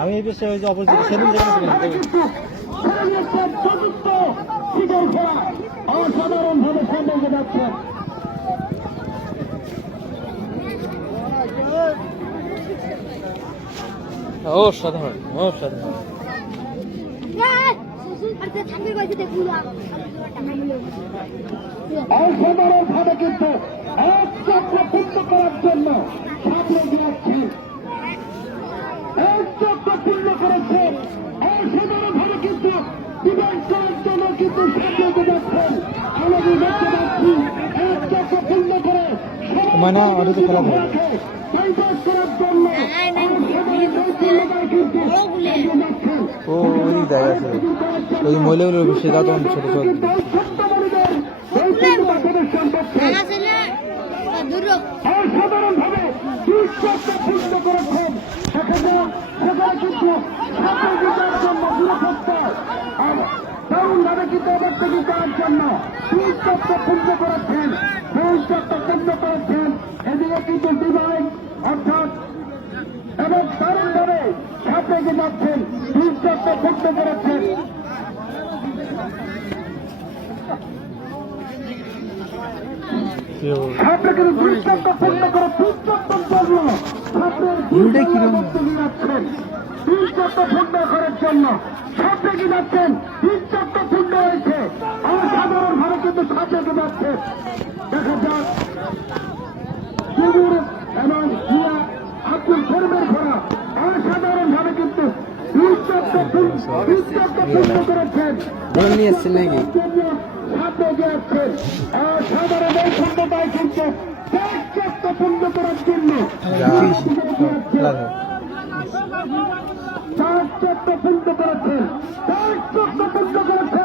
আমি এই বিষয়ে ওই যে অপোজিট সেদিন অসাধারণ ভাবে সামনে যাচ্ছে। অসাধারণ অসাধারণ অসাধারণ ভাবে কিন্তু এক চক্র পূর্ণ করার জন্য সামনে যাচ্ছেন। এক চক্র পূর্ণ করেছেন অসাধারণ ভাবে কিন্তু ডিভাইস করার জন্য কিন্তু সামনে যাচ্ছেন। আমাদের দেখতে পাচ্ছি এক চক্র পূর্ণ করে মানে অনেক খেলা হবে ডাইভার্স করার জন্য ও ওই জায়গা আছে ওই মহিলাগুলো শেখা তখন ছোট ছোট অসাধারণ ভাবে পূর্ণ করেছেন। সেখানে কিন্তু ছাত্রদের জন্য নিরাপত্তা দারুণ ভাবে কিন্তু অবস্থিত করার জন্য দুই চক্র পূর্ণ করেছেন। দুই চক্র পূর্ণ করেছেন। এদিকে কিন্তু ডিভাইস অর্থাৎ এবং দারুণ ভাবে ছাত্রকে যাচ্ছেন। দুই চক্র পূর্ণ করেছেন। ছাত্র কিন্তু দুই চক্র পূর্ণ করে তিন চক্র জন্য ছাত্রের যাচ্ছেন। তিন চক্র পূর্ণ করার জন্য ছাত্রকে যাচ্ছেন। তিন চক্র পূর্ণ হয়েছে। অসাধারণ ভাবে কিন্তু ছাত্রকে যাচ্ছে। দেখা যাক শিবির এবং আব্দুল করিমের ঘোড়া অসাধারণ ভাবে কিন্তু তিন চক্র পূর্ণ করেছেন। নিয়ে এসছেন নাকি ছাত্রকে যাচ্ছেন। অসাধারণ এই সম্প্রদায় কিন্তু এক চক্র পূর্ণ করার জন্য চার চক্র পূর্ণ করেছেন। চার চক্র পূর্ণ করেছেন।